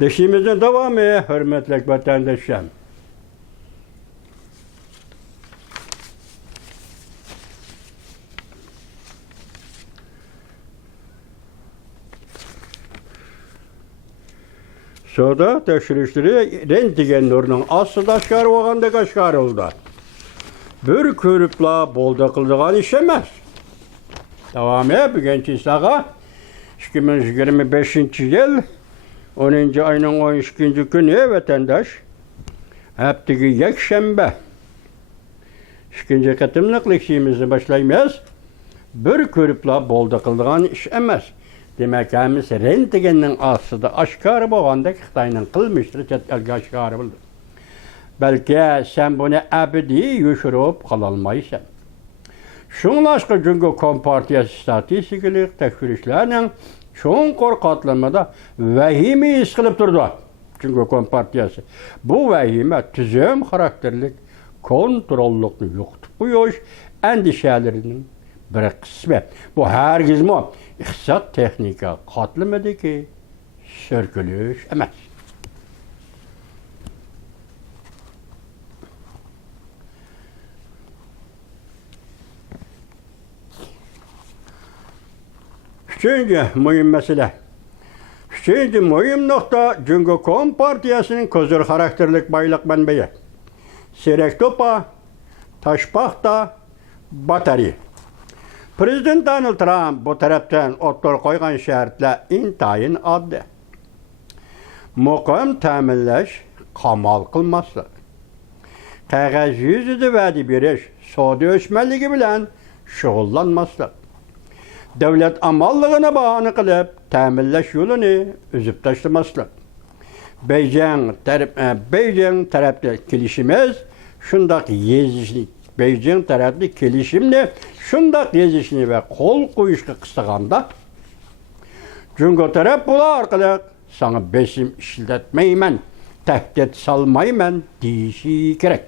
Leşimizin devamı, hürmetli vatandaşlarım. Soda teşhirişleri rentgen nurunun aslında aşkarı olganda kaşkarı oldu. Bir körüpla bolda kıldığan iş emas. Devamı bugünkü sağa 2025 yıl 10. ayının 12. günü vatandaş hepteki yekşembe ikinci katımlık leksiyimizi başlaymayız. Bir körüpla bolda kıldığan iş emas. Demek hemiz rentgenin aslında aşkarı bolganda Xitayning kılmıştır, chet elge aşkarı buldu. Belki sen bunu ebedi yuşurup kalalmaysan. Şunlaşkı çünkü Kompartiyası statistiklik tekfirişlerinin çoğun korkatlamada vehimi his kılıp durdu. Çünkü Kompartiyası. Bu vehime tüzüm karakterlik kontrolluklu yoktu. Bu yoş endişelerinin bir kısmı. Bu hergiz mi? İktisat teknika katılmadı ki sürkülüş emez. Üçüncü mühim mesele. Üçüncü mühim nokta çünkü Kompartiyasının kozur karakterlik baylık menbeyi. Serek topa, taşpakta, batarya. Prezident Donald Trump bu taraftan otur koygan şartla intayın addı. Muqam təminləş, kamal kılmaslık. Qağaz yüzüdü vədi beriş, soğudu ölçməligi bilen şoğullanmaslık. Devlet amallığına bahane kılıp təminləş yolunu üzüp taşlamaslık. Beijing tarafta kilişimiz, şundak yezişlik. Beijing taraflı kilişimle şundak yezişini ve kol koyuşlu kıstığanda çünkü taraf bula arkalık sana besim işletmeymen, tehdit salmaymen deyişi gerek.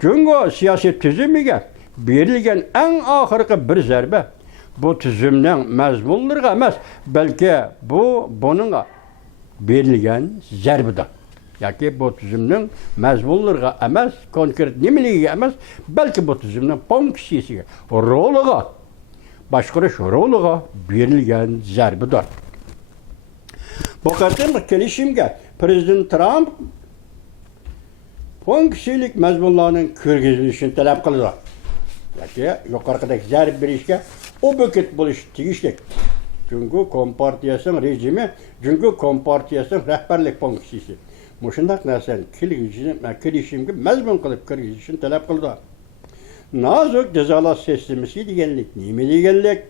Çünkü siyaset tüzümüge verilgen en ahırkı bir zerbe bu tüzümden mezmunlarına emez, belki bununla verilgen zerbidir. Yani bu tüzümün mezmunlarına emez, konkret nimeliğe emez, belki bu tüzümün fonksiyonu, roluğa, başkuruş roluğa verilgen zerbidir. Bu kadar gelişimge Prezident Trump fonksiyelik mezmunlarının kürgüzülüşünü talep kıldı. Yani yukarıdaki zerb bir işe o böket buluş tigişlik. Çünkü Kompartiyasının rejimi, çünkü Kompartiyasının rehberlik fonksiyonu. Muşundak nasıl kilişimge mezmun kılıp kürgüzülüşünü talep kıldı. Nazuk cezalar sistemisi diyenlik, nimi diyenlik.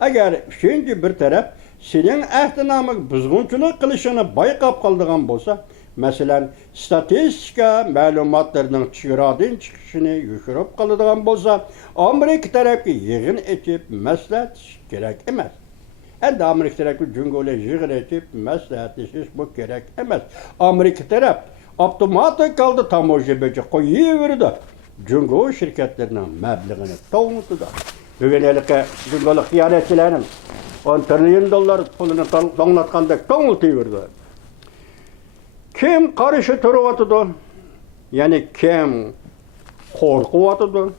Eğer şimdi bir taraf senin ehtinamı buzgunçuluk kılışını bayqap kaldığın bolsa, mesela statistika malumatlarının çıradın çıkışını yuşurup kaldığın bolsa, Amerika tarafı yığın etip məsləhət gerek emez. Endi Amerika tarafı cüngöle yığın etip məsləhətləşiş bu gerek emez. Amerika taraf otomatik kaldı tamojebeci koyuverdi. Cüngö şirketlerinin məbləğini toğutudu. Bugünlükte cüngölü hıyanetçilerin $10 trilyon pulunu donlatkanda toğultuyordu. Kim karşı duruvatıdı? Yani kim korkuvatıdı?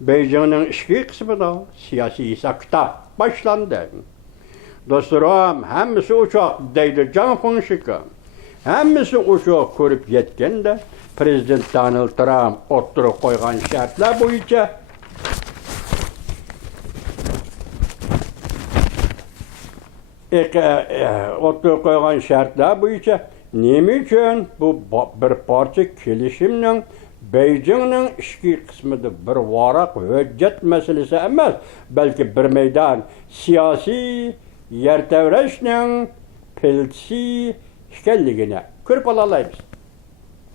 Beijing'in işki kısmı da siyasi kitap başlandı. Dostlarım, hemmisi uçak deydi can fonşika. Hemmisi uçak görüp yetken de Prezident Donald Trump oturup koygan şartlar boyunca oturup koygan şartlar boyunca nemi için bu bir parça kilişimden Beijing'in işki kısmıdır bir varak hüccet meselesi emez. Belki bir meydan siyasi yer tevreşinin pilsi şikelliğine kırp alalayız.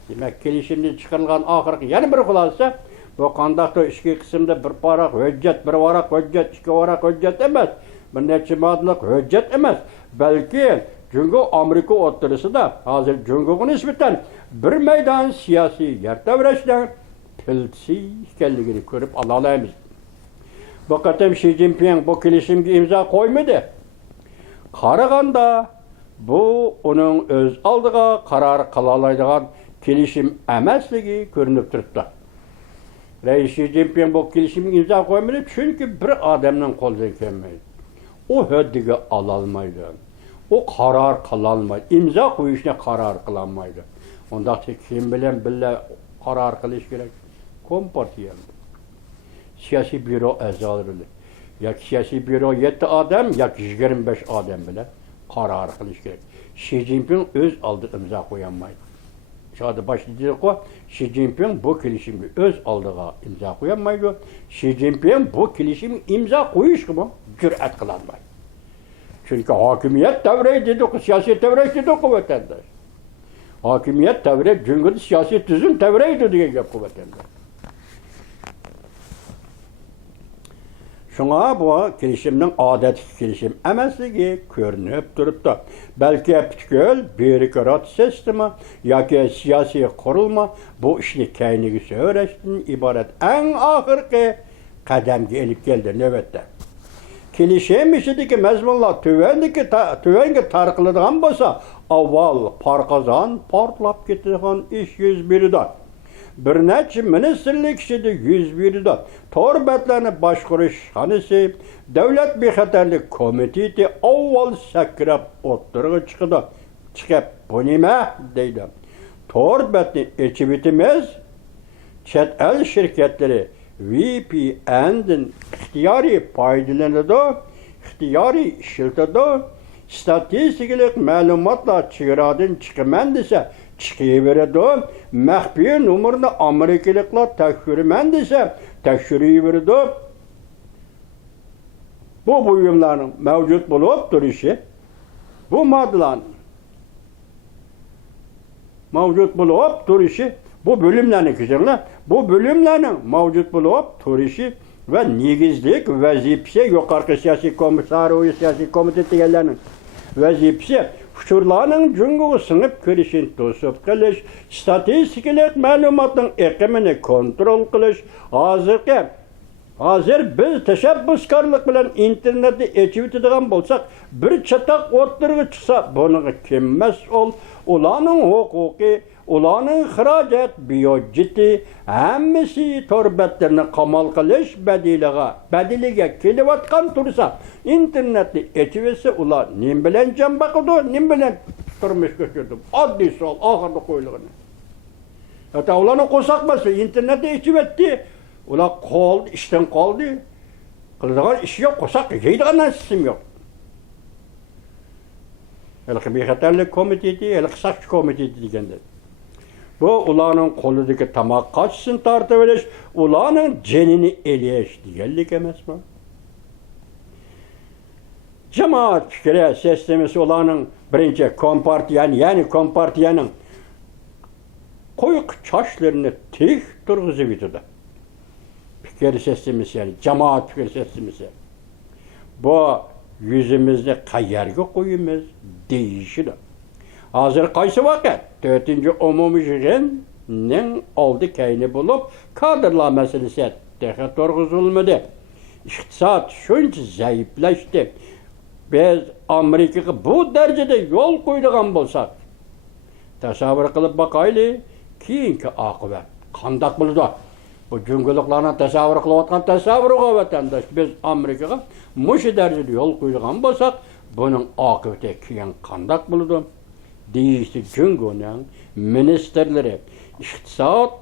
Demek kilişimden çıkarılan ahırkı yani bir kullansa bu kandakta işki kısımda bir parak hüccet, bir varak hüccet, iki varak hüccet emez. Bir neçe madlık hüccet emez. Belki çünkü Amerika oturusu da hazır çünkü nispeten bir meydan siyasi yer devreşten pilsi şikelliğini kırıp alalayız. Bakatım Xi Jinping bu kilişimge imza koymadı. Karaganda bu onun öz aldığı karar kılalaydıgan kelişim emesligi görünüp turuptu. Reis Xi Jinping bu kelişimi imza koymadı çünkü bir adamın kolundan gelmeydi. O höddigi alalmaydı. O karar kılalmaydı. İmza koyuşuna karar kılanmaydı. Onda kim bilen bile karar kılış gerek. Kompartiya. Siyasi büro azaları. Ya siyasi büro 7 adam, ya 25 adam bile karar kılış gerek. Xi Jinping öz aldı imza koyanmaydı. Şurada başlayacak o, Xi Jinping bu kelişimi öz aldığı imza koyanmaydı. Xi Jinping bu kelişimi imza koyuş gibi cüret kılanmaydı. Çünkü hakimiyet devreyi dedik, siyasi devreyi dedik o vatandaş. Hakimiyet devreyi, çünkü siyasi tüzüm devreyi dedik o vatandaş. Şuna bu kelişimden adetli kelişim emesligi görünüp duruptu. Belki bütkül bürokrat sistemi yoki siyasi kurulma bu işni keynigi söğreştin ibaret en ahirki qadamga elip geldi nöbette. Kelişim işideki mezmunlar tüvengi tarqıladigan bolsa, avval parqazan portlab ketadigan iş yüz berdi. Bir neçe ministerlik işide 101'de tor betlerini başkuruş hanısı devlet bexatarlik komiteti avval sakrab o'ttirg'i chiqib bu nima deydi. Tor betni içi bitimiz chet el şirketleri VPN'den ixtiyari foydalanadi, ixtiyari ishlatadi, statistikalik ma'lumotlar chegaradan chiqaman desa çıkıverdi. Maxfiy numarını Amerikalıklar tekşürümen dese tekşürüverdi. Bu buyumların mevcut bulup duruşu, bu maddeler mevcut bulup duruşu, bu bölümlerin güzeli, bu bölümlerin mevcut bulup duruşu ve negizlik vazifesi yukarı siyasi komisarı, siyasi komitetilerinin vazifesi Uçurlarının cüngüğü sınıp kirişin tosup kılış, statistikalik malumatın ekimini kontrol kılış, hazır biz teşebbüskarlık bilen interneti eçivitidigan bolsak, bir çatak o'ttirg'i çıksa, bunu kim mes'ul, ulanın hukuki, ulanın xirajat, biyojiti, hemmisi torbetlerini kamal kılış bediliga kelivatkan tursa, interneti eçivisi ular nim bilen can bakıdı, nim bilen turmuş götürdü. Adli sol, ahırda koyuluğunu. Hatta ulanın kosakması, interneti eçivetti, ular kaldı, işten kaldı. Kıldığın işi yok, kosak, yeydiğinden sistem yok. Elki bexatarlik komiteti, elki sakçı komiteti digendir. Bu ulanın koludaki tamak kaçsın tartıveriş, ulanın cenini eleyeş diyenlik emes mi? Cemaat fikri sistemisi ulanın birinci kompartiyanın, yani kompartiyanın koyuk çaşlarını tik durguzu bitirdi. Fikri sistemisi yani, cemaat fikri sistemisi. Bu yüzümüzde kayarga koyumuz değişir. Hazır kaysı vakit 4. umumi jüri'nin oldu kayını bulup kadrlar meselesi daha torguzulmadı. İktisat şunca zayıflaştı. Biz Amerika'ya bu derecede yol koyduğun bolsak, tasavvur kılıp bakaylı, kiyinki akıbet, kandak buldu. Bu cüngülüklerine tasavvur kılıvatkan tasavvuru vatandaş, biz Amerika'ya muşu derecede yol koyduğun bolsak, bunun akıbeti kiyin kandak buldu. Değişti cüngünün ministerleri, iktisat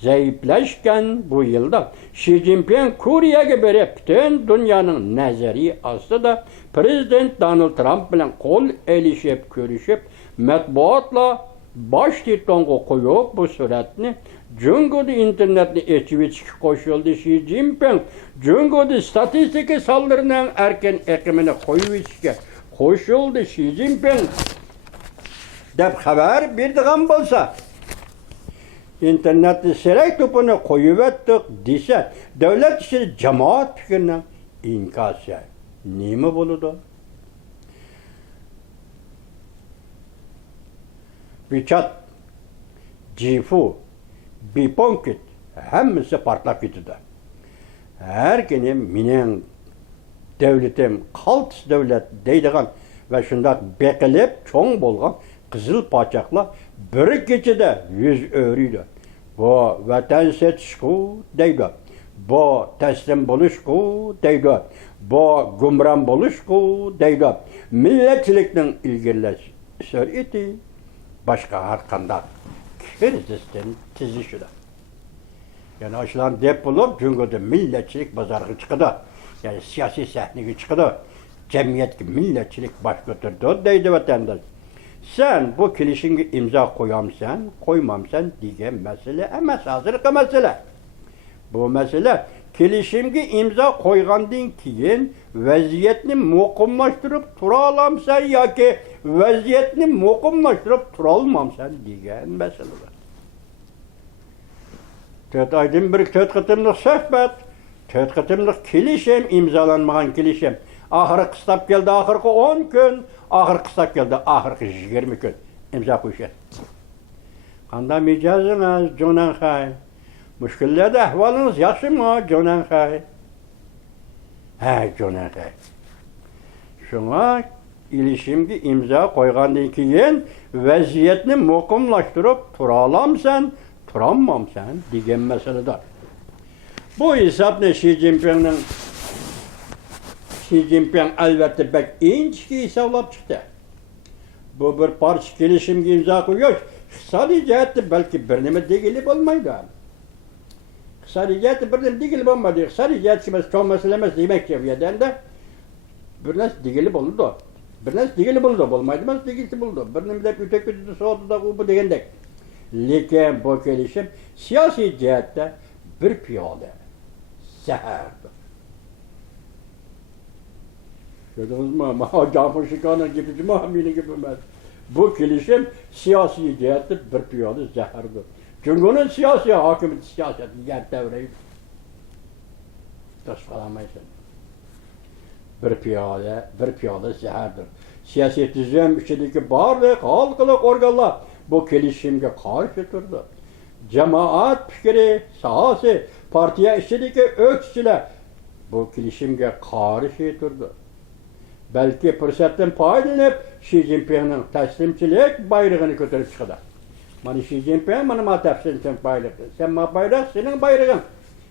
zayıflaşken bu yılda Xi Jinping Kore'ye berip bütün dünyanın nazari aslında Prezident Donald Trump bilen kol elişip görüşüp matbuatla baş titonga koyup bu suratni Cüngü'de internetni eçivitçi koşuldu Xi Jinping Cüngü'de statistiki saldırının erken ekimini koyuviçke koşuldu Xi Jinping dep haber birdiğen bolsa internetni seyrek topunu koyuvettik dese devlet işi cemaat fikrine inkası nime buludu? WeChat, Jifu, Biponkit hemmisi partlap gitti. Her gün minen devletim, kalt devlet deydiğen ve şundak bekilip çoğun bolgan kızıl paçakla bir keçede 100 öğrüydü. Bu vatan setişku deydi. Bu teslim buluşku deydi. Bu gumran buluşku deydi. Milletçilikten ilgilileş söyledi. Başka arkanda krizisten tizişidir. Yani açılan dep bulup çünkü milletçilik bazarı çıkıdı. Yani siyasi sahneye çıkıdı. Cemiyetki milletçilik baş götürdü deydi vatandaş. Sen bu kilişinge imza koyamsan, koymamsan diyen mesele emas, hazırlık mesele. Bu mesele kilişinge imza koygandan keyin vaziyetni muqimlaştırıp tura alamsan yoki vaziyetni muqimlaştırıp tura olmamsan diyen meseledir. Töt aydın bir töt qıtımlıq söhbət, töt qıtımlıq kilişim, imzalanmagan kilişim. Ahırı qıstap geldi, ahırkı 10 gün, ahır qıstap geldi, ahırkı 20 gün. İmza koyuşu. Qanda micazınız, Conan xay. Müşkillerde ahvalınız yaxşı mı, Conan xay? He, Conan xay. Şuna ilişimki imza koygandan keyin vaziyetni muqimlaştırıp tura alamsan, turamamsan degan meseledir. Bu hesapni Xi Jinping albatta bak inchki hisoblab chiqdi. Bu bir parcha kelishimga imzo qo'yish iqtisodiy jihatdan balki bir nima degili bo'lmaydi. Iqtisodiy jihatdan bir nima degili bo'lmaydi. Iqtisodiy jihatga emas, cho'ng masala emas demakchi bu yerda bir narsa degili bo'ldi. Bir narsa degili bo'ldi, bo'lmaydi emas degili bo'ldi. Bir nima deb o'takdi soatida bu degandek. Lekin bu kelishim siyosiy jihatda bir piyola zahardir. Gördünüz mü? Cafer Şikan'ın gibi, Cumhurbaşkanı gibi emas. Bu kelishim siyosiy jihatda bir piyola zahardir. Çünkü onun siyasi hakimiyeti siyaseti yer devreydi. Tasfalamaysan. Bir piyola zahardir. Siyasi tüzüm içindeki barlık, halkılık organlar bu kelishimge karşı turdu. Cemaat fikri, sahası, partiya içindeki öksüler bu kelishimge karşı turdu. Belki fırsattan paylanıp Xi Jinping'in teslimçilik bayrağını götürüp çıkıdı. Bana Xi Jinping bana tefsin sen bayrak. Sen bayrak senin bayrağın.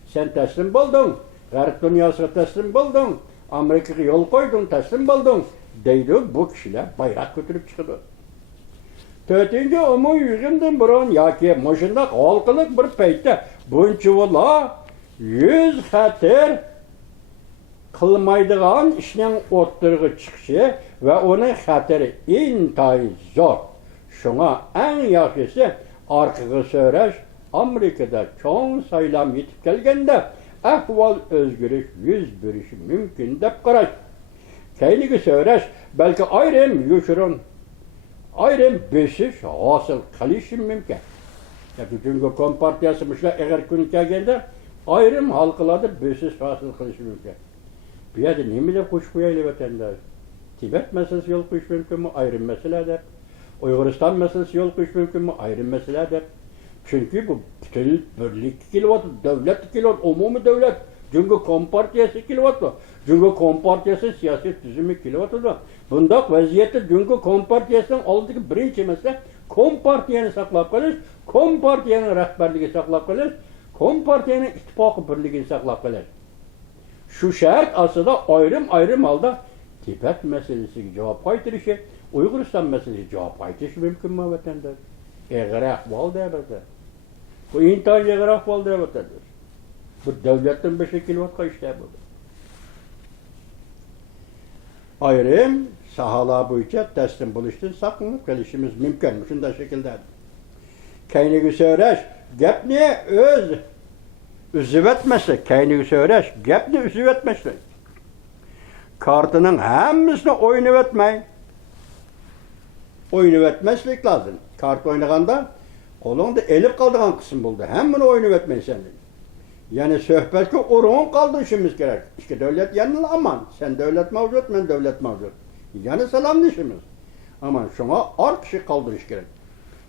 Sen teslim buldun. Garip dünyasına teslim buldun. Amerika'ya yol koydun, teslim buldun. Deydi bu kişiler bayrak götürüp çıkıdı. Tötüncü umu yüzünden burun yoki moşundaq halkılık bir peytte bunçuvala 100 xatir qılmaydigan işinin o'ttirg'i chiqishi ve onun xatiri intayin zor. Şuna en yaxşısı arqıgı söyleş Amerika'da çoğun saylam yetip kelgende ahval özgürlük yüz bürüşü mümkün dep qaraş. Keynigi söyleş belki ayrım yuşurun ayrım besiş hasıl qilishim mümkün. Çünkü Kompartiyası müşler eğer kuni kelgende ayrım halkılarda besiş hasıl qilishim mümkün. Bu yerda nima deb qo'shib qo'yaylik vatandosh? Tibet meselesi yo'l qo'yish mumkinmi? Ayrim masaladir. Uyg'uriston meselesi yo'l qo'yish mumkinmi? Ayrim masaladir. Chunki bu til birlik kelyapti, davlat kelyapti, umumiy davlat. Jungo Kompartiyasi kelyapti. Jungo Kompartiyasi siyosiy tuzumi kelyapti. Bundaq vaziyatda Jungo Kompartiyasining oldidagi birinchi masala Kompartiyani saqlab qolish, Kompartiyaning rahbarligini saqlab qolish, Kompartiyaning ittifoqi birligini saqlab qolish. Şu şart aslında ayrım halda Tibet meselesiga cevap qaytirishi, Uyg'uriston meselesiga cevap qaytirishi mümkün mü vatandaş? Eğer ahval deyapti. Bu intayin eğer ahval deyapti. Bu devletten bir şekil vatqa işte bu. Ayrım sahalar boyunca teslim buluştan saklanıp gelişimiz mümkün. Şunda şekilde. Keynigi söyleş, gap ne üzüp etmesi, keynigi söyleş, gap ne üzüp etmesi. Kartının hemmisini oynayıp etmeyin. Oynayıp etmeslik lazım. Kart oynaganda kolunda elip kaldığın kısım buldu. Hemmini oynayıp etmeyin sendin. Yani söhbetki orun kaldı işimiz gerek. İşte devlet yanına aman. Sen devlet mevcut, ben devlet mevcut. Yani selam işimiz. Aman şuna kişi kaldırış gerek.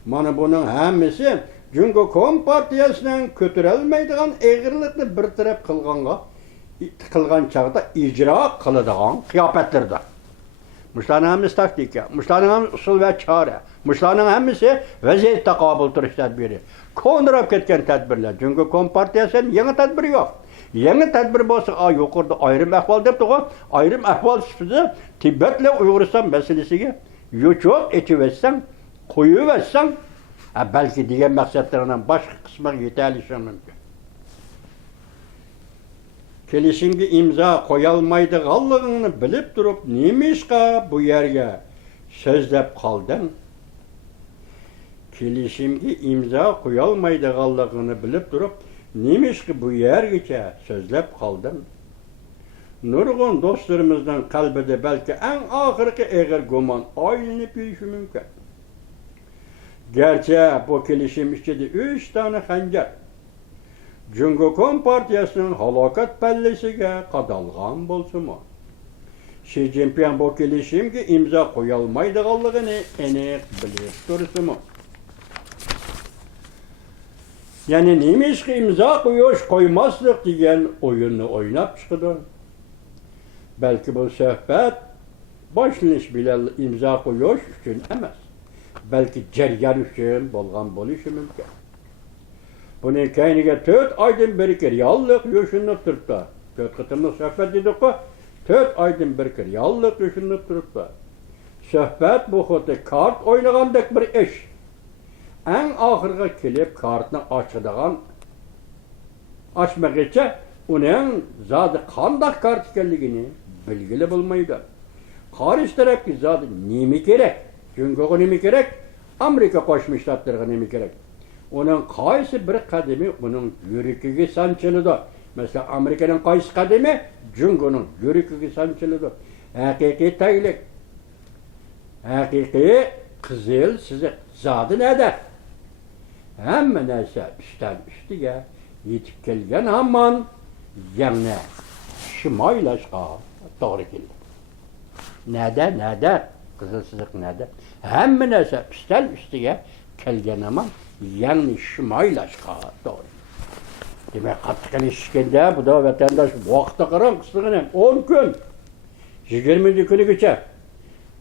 Mana bunun hemmisi çünkü Kompartiyasının kötürelmeydiğin eğirlikni bir taraf kılgan çağda icra kılıdığın kıyafetlerdir. Muşlarning hammasi taktika, muşlarning ham usul va chora, muşlarning hammasi vaziyat taqobil turish tadbiri. Ko'ndirab ketgan tadbirlar. Chunki Kompartiyasining yangi tadbiri yo'q. Yangi tadbir bo'lsa, yuqorida ayrim ahvol deb turgan, ayrim ahvol sifatida Tibet bilan Uyg'uriston masalasiga yo'choq echivetsang, qo'yivetsang, balki degan maqsadlardan boshqa qismiga yetalishi mumkin. Kelishimga imzo qo'ya olmaydiganligini bilib turib, nima ishqa bu yerga so'zlab qolding? Kelishimga imzo qo'ya olmaydiganligini bilib turib, nima ishqa bu yergacha so'zlab qolding? Nurg'un do'stlarimizning qalbida balki eng oxirgi eg'ir gumon oylanib yurishi mumkin. Gerçi bu kelishim ichida 3 tane xanjar Jungo Kompartiyasining halokat pallasiga qadalgan bo'lsa-mu, Xi Jinping bu kelishimga imzo qo'ya olmaydiganligini aniq bilib tursa-mu. Ya'ni nima ishga imzo qo'ymaslik degan o'yinni o'ynab chiqdi. Balki bu suhbat boshlanish bilan imzo qo'yish uchun emas, balki jaryon uchun bo'lgan bo'lishi mumkin. Buning kayniga 4 oydan beri reallik yo'shinib turibdi. 4 qatimliq suhbat dedik-ku, 4 oydan beri reallik yo'shinib turibdi. Suhbat bu xuddi kart o'ynagandek bir ish. Eng oxirga kelib kartni ochadigan ochmaguncha uning zodi qanday kart ekanligini bilgili bo'lmaydi. Qarshi tarafga zodi nima kerak? Jungoga nima kerak? Amerika Qo'shma Shtatlariga nima kerak? Onun qaysi bir qadami uning yurikiga sanchiladi. Mesela Amerikaning qaysi qadami Jungoning yurikiga sanchiladi. Haqiqiy taylik. Haqiqiy qizil siziq zodi nada? Hamma narsa ishdan ustiga yetib kelgan hamon yana shimoylashqa to'g'ri keldi. Nada? Qizil siziq nada? Hamma narsa ishdan ustiga kelgan hamon yani shimoylashqa to'g'ri. Demak, qattiq kelishganda bu da vatandosh vaqtda qarang qisqagina 10 kun 20 kunigacha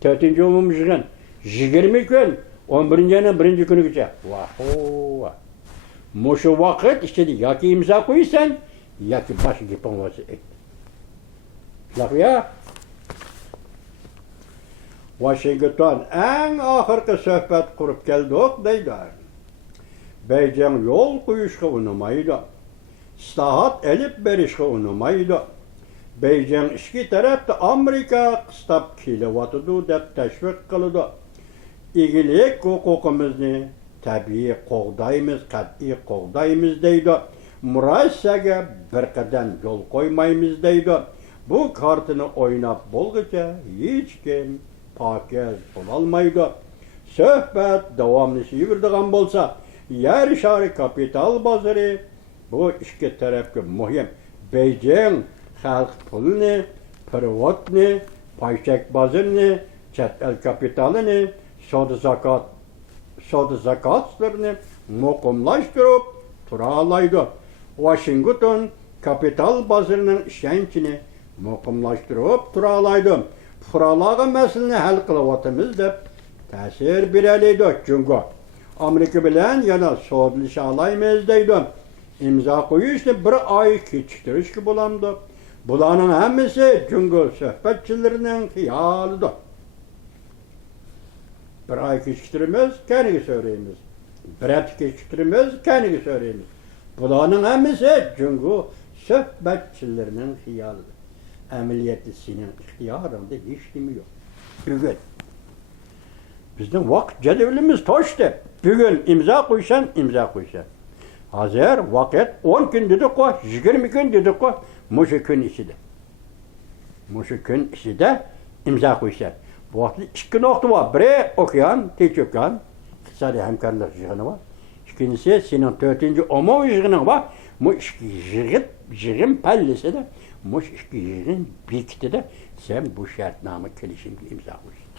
4-umumiy yig'in 20 kun 11-yana 1-kunigacha. Vaho. Mushu vaqt ichida yoki imzo qo'ysan, yoki boshqa gaping bo'lsa ayt. Lafiya. Washington eng oxirgi suhbat qurib keldik deydi. Beijing yo'l qo'yishga unamaydi. Islohot elib berishga unamaydi. Beijing ikki tarafda Amerika qistab kelyotidi deb tashviq qiladi. Egilik huquqimizni tabiiy qo'g'daymiz, qat'iy qo'g'daymiz deydi. Murossaga bir qadam yo'l qo'ymaymiz deydi. Bu kartini o'ynab bo'lguncha hech kim pokiz bo'lolmaydi. Suhbat davomlashayveradigan bo'lsa, yer shari kapital bozori bu ikki tarafga muhim. Beijing xalq pulini, privatni, paychak bozorini, chet el kapitalini, savdo zakotlarini muqimlashtirib tura oladi. Washington kapital bozorining ishonchini muqimlashtirib tura oladi. Fuqarolarga masalani hal qilyapmiz deb ta'sir beradi. Chunki Amerika bilan yana savdolasha olamiz deydi. İmzo qo'yishni bir oy kechiktirishga bo'lamdi. Bularning hammasi chunki suhbatchilarining xiyolidir. Bir oy kechiktiramiz, kaniga so'raymiz. Bir hafta kechiktiramiz, kaniga so'raymiz. Bularning hammasi chunki suhbatchilarining xiyolidir. Ameliyatı senin ixtiyoringda hech nima yo'q. Bugun bizning vaqt jadvalimiz toshdi. Bugun imzo qo'ysan, imzo qo'ysan. Hozir vaqt 10 kun dedik-ku, 20 kun dedik-ku, mushu kun ichida. Mushu kun ichida imzo qo'ysan. Bu vaqtda 2 nuqta bor. Biri okean, Tinch okean, iqtisodiy hamkorlik yig'ini bor. Ikkinchisi sening 4-umumiy yig'ining bor. Bu yig'in pallasida mush ikki yig'in bekitida sen bu shartnoma kelishimga imzo qo'ysan.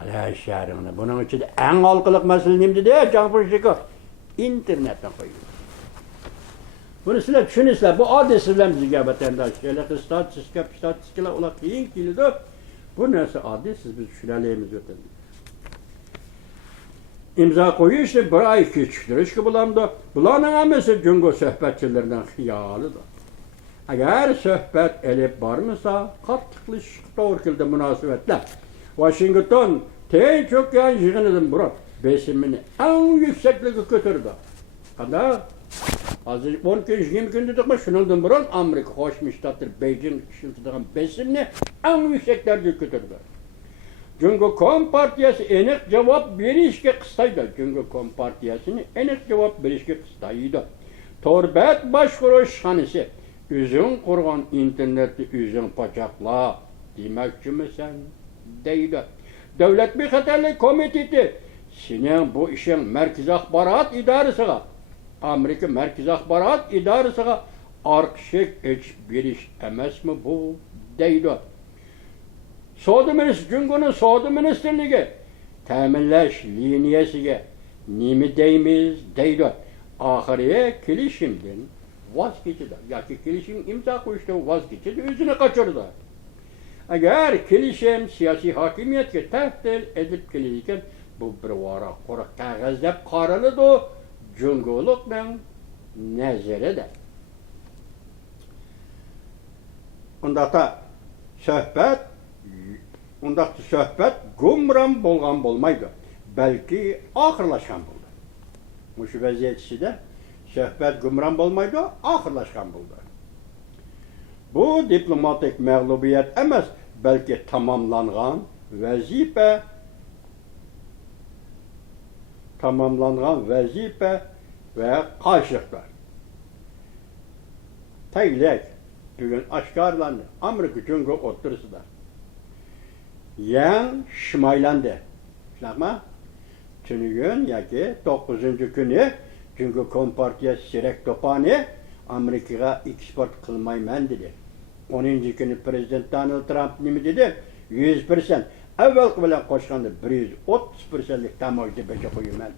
Ala sharingni buning ichida eng olqiliq masala nima dedi? Janfurshiko internetdan qo'ygan. Buni sizlar tushunasizlar. Bu oddiy sizlar bizga vatandoshlar, statistikalar ular qiyin keladi. Bu nasıl adı siz biz düşüneleyimiz ötedi. İmza koyu işte bir ay keçiktir. İşte bulamda. Bulanın amesi cüngo söhbetçilerden hiyalıdır. Eğer söhbet elip varmısa katlıklı doğru kilde münasebetler. Washington en çok yan yığınıdım bura. Besimini en yüksekliği götürdü. Kadar azı 10 gün 20 gün dedik mi şunundan buran Amerika Hoşmuş Ştatlar Beijing şıltıdığın besimini en yükseklerce götürdü. Çünkü Kompartiyası enik cevap verişke kısaydı. Çünkü Kompartiyasını enik cevap verişke kısaydı. Torbet başvuruş hanısı. Üzün kurgan interneti üzün paçakla. Demekçi mi sen? Deydi. Devlet bir Xatarlik Komiteti. Senin bu işin Merkez Akbarat İdarısıga. Amerika Merkez Akbarat İdarısıga. Arkışık hiç bir iş emez mi bu? Deydi. Cüngünün Soğudu Ministerliği teminleş liniyesiga nimi deymiz deydi. Ahiriye kilişimden vazgeçidi. Yaki kilişim imza koyuştu vazgeçidi, özünü kaçırdı. Eğer kilişim siyasi hakimiyetke tehtil edip kilişken bu bir vara korak kağızdep karılıdı cüngülükten nezere. Ondakta söhbet gumram bolgan bolmaydı. Belki ahırlaşkan buldu. Muşu vaziyetçisi de söhbet gumram bolmaydı, ahırlaşkan buldu. Bu diplomatik mağlubiyet emez, belki tamamlanğan vazife ve karşılıklar. Teylek bugün aşkarlandı. Amerika çünkü otursular. Yan şımaylandı. Şunakma? Tünügün ya ki 9. günü çünkü Kompartiya sirek topani Amerika'ya eksport kılmayman dedi. 10. günü Prezident Donald Trump nimi dedi? 100%. Evvel bilen koşkandı 130%'lik tamajda beşe koyuman.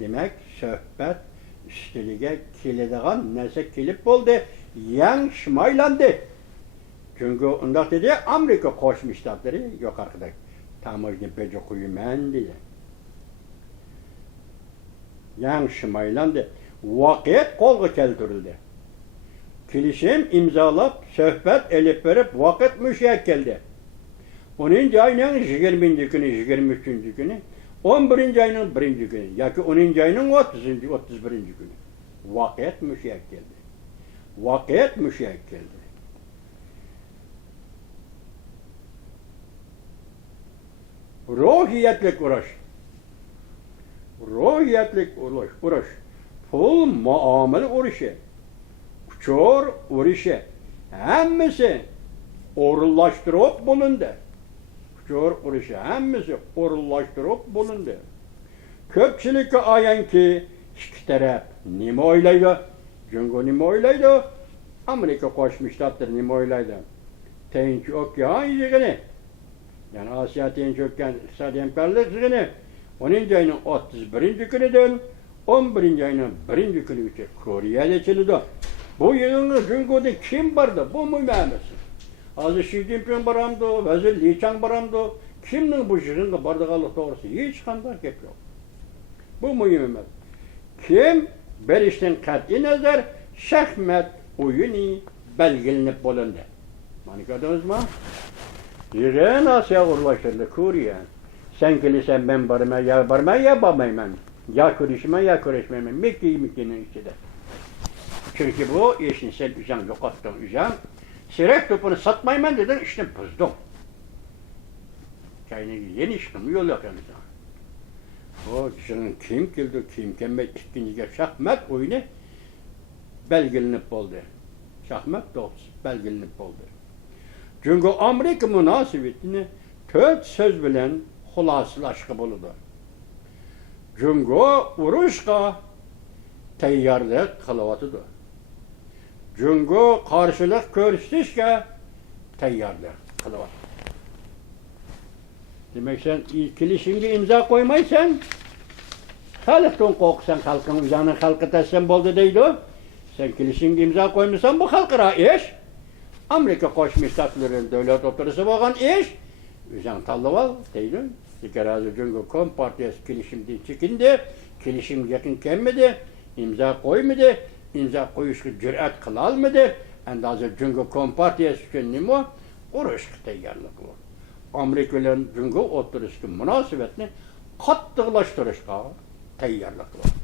Demek söhbet üsteliğe kilediğen nese kilip oldu. Yan şımaylandı. Çünkü ondan dedi Amerika Koşmuş Ştatları yok arkadaş. Tamajda beşe koyuman dedi. Yan şımaylandı. Vakit kolga keltirildi. Kilişim imzalap, söhbet elip verip vakit müşekkeldi. 10. ayının 20. günü, 23. günü, 11. ayının 1. günü, ya ki 10. ayının 30. 31. günü. Vakit müşekkeldi. Vakit müşekkeldi. Ruhiyetlik uğraş. Ruhiyetlik uğraş. Pul muamele uğraşı. Uçur uğraşı. Hemmisi orullaştırıp bulundu. Uçur uğraşı. Hemmisi orullaştırıp bulundu. Köpçülükü ayan ki iki taraf nime oylaydı? Çünkü nime oylaydı? Amerika Koşmuş Ştatları nime oylaydı? Teyinci okyan yığını. Yani Asya teyinci okyan İktisadi Emperlik yığını. 10. ayının 31. günüden 11. ayının 1. günü için Kore'ye geçildi. Bu yılın Cüngü'de kim vardı? Bu mühemmesi. Azı Xi Jinping baramdı, Vezir Li Chang baramdı. Kimnin bu yılında bardağı doğrusu? Hiç kandar kep yok. Bu mühemmesi. Kim? Berişten kat'i nazar şahmet oyunu belgelenip bulundu. Mani gördünüz mü? Yürüyen Asya uğurlaştırdı Kore'ye. Sen gelirsen ben barmaya ya barmayım. Ya körüşmem ya körüşmem. Mekke'nin içinde. Çünkü bu eşinsel üzen yok attın üzen. Sirek topunu satmayım dedin işte bozdum. Çayını yeni işlemi yol yapıyoruz. O kişinin kim geldi kim gelmedi ikinci şahmet oyunu belgelenip oldu. Şahmet doğrusu belgelenip oldu. Çünkü Amerika münasebetini 4 söz bilen hulasılaşkı bulundu. Çünkü uruşka teyyarlık kılıvatıdır. Çünkü karşılık görüştüşke teyyarlık kılıvatıdır. Demek sen kilişinge imza koymaysan, halktan korksan halkın üzerine halkı teslim oldu deydi. Sen kilişinge imza koymasan bu halkıra iş. Amerika Qo'shma Shtatlarining davlat o'tirisi bo'lgan ish, o'zing tanlab ol, deydi. Hozir Jungo Kompartiyasi kelishimdan chekindi, kelishimga yaqin kelmadi, imzo qo'ymadi, imzo qo'yishga jur'at qila olmadi. Endi hozir Jungo Kompartiyasi uchun nima? Urushga tayyorlik bor. Amerika bilan Jungo o'tirishga munosabatni qattiqlashtirishga tayyorlik bor.